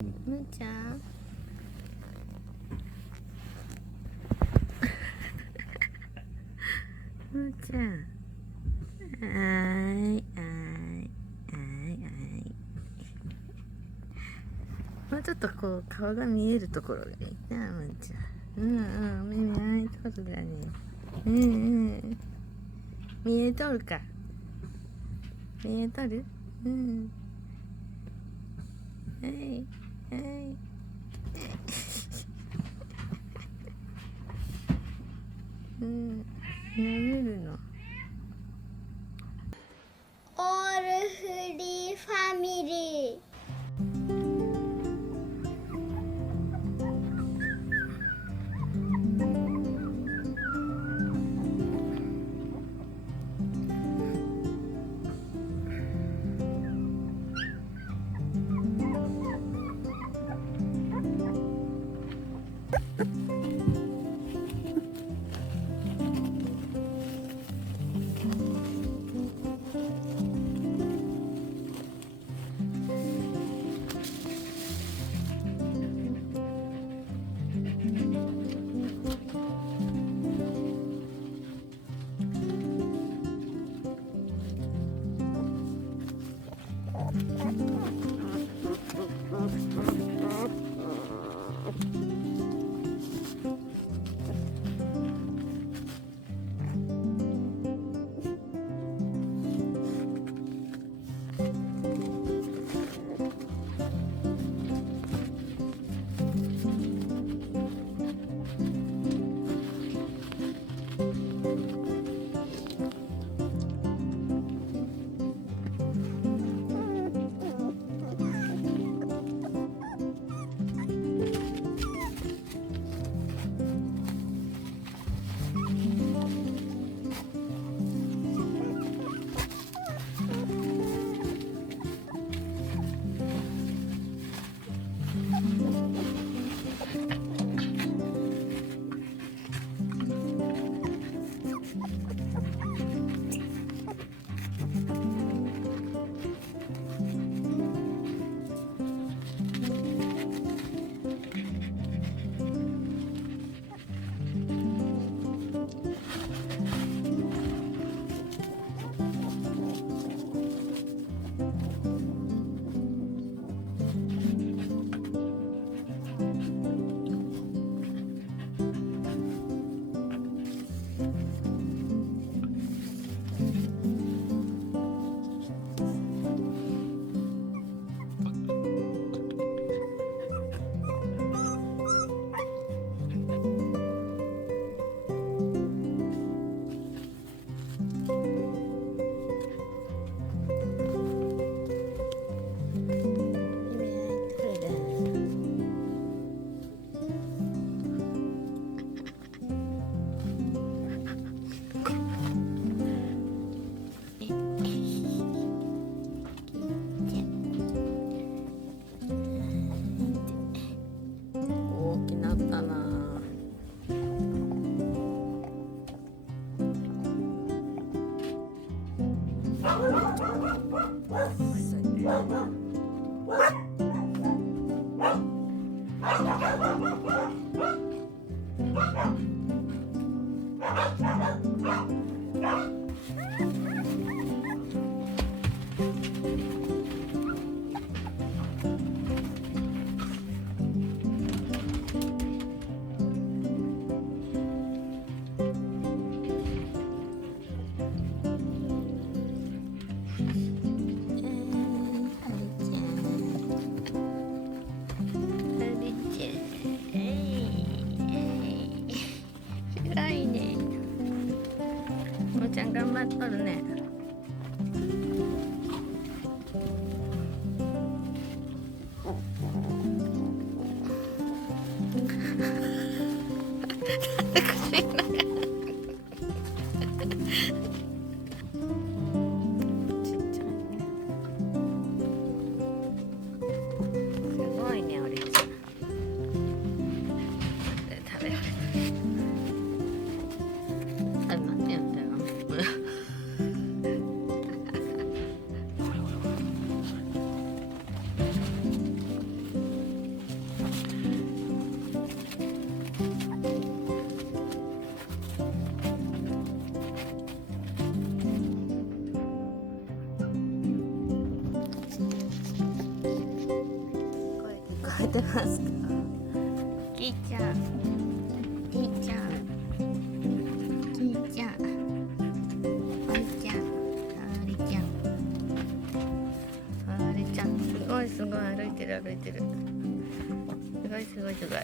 むーちゃんむーちゃん、あいあいあいあい。もうちょっとこう顔が見えるところがいいな、むーちゃん。耳開いとるだね。見えとるか。見えとる。はいはい。舐めるの。オールフリーファミリー。大きなったな。偉いね。もーちゃん頑張っとるね。すごいね、おりちゃん。食べられた。あ、何やってんの？こえてますか？キーちゃん、キーちゃん、キーちゃん、アリちゃん、アリちゃん、アリちゃん、すごいすごい歩いてる歩いてる。すごいすごいすごい。